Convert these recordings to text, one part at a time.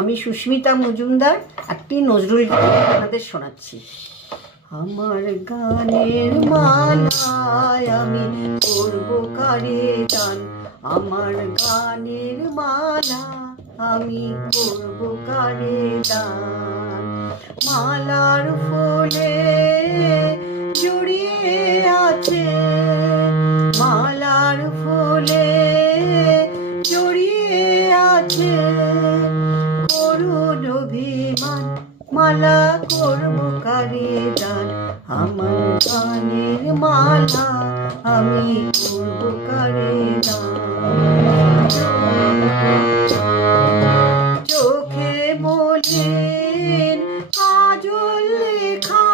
আমি সুস্মিতা মজুমদার একটি নজরুল গীতি আপনাদের শোনাচ্ছি। আমার গানের মালায় আমি করব কারে দান, আমার গানের মালা আমি করব কারে দান। মালার ফুলে জড়িয়ে আছে, মালার ফুলে জড়িয়ে আছে করুণ অভিমান, মালা করব কারে দান। আমার গানের মালা আমি করব কারে দান। চোখে মলিন কাজল লেখা,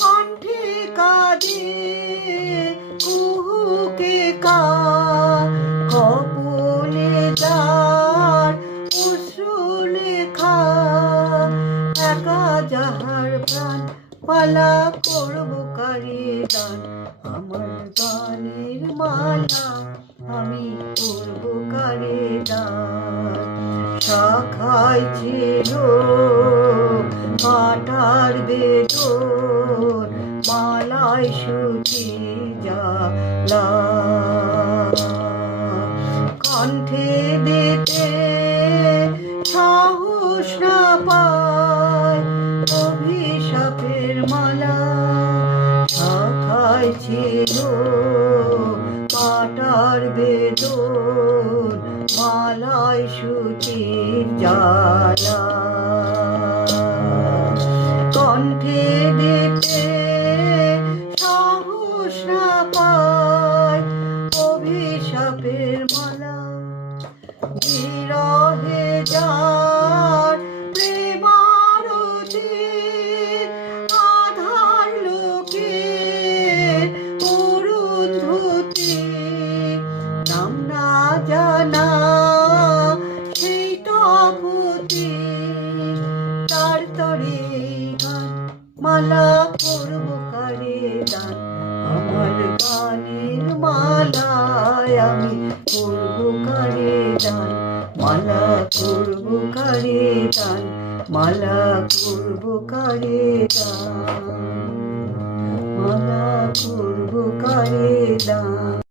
কণ্ঠে কাঁদে কুহুকে কা, কপলে যার অশ্রু লেখা, একা যাহার প্রাণ মালা করব কারে দান। আমার গানের মালা আমি করব কারে দান। শাখায় ছিল কাটার বেদন, মালায় সুচি জ্বালা, কণ্ঠে দিতে সাহস না পায় অভিশাপের মালা। শাখায় ছিল কাটার বেদন, মালায় সুচির জ্বালা, কণ্ঠে দিতে সাহস না পায় অভিশাপের মালা। বিরহে যার প্রেমারতি, আধার লোকের অরুন্ধতী, নাম না জানা সেই তপতি, তার তরে গান মালা করব কারে দান। আমার গানের মালায় আমি করব কারে দান, মালা করব কারে দান, মালা করব কারে দান, মালা করব কারে দান।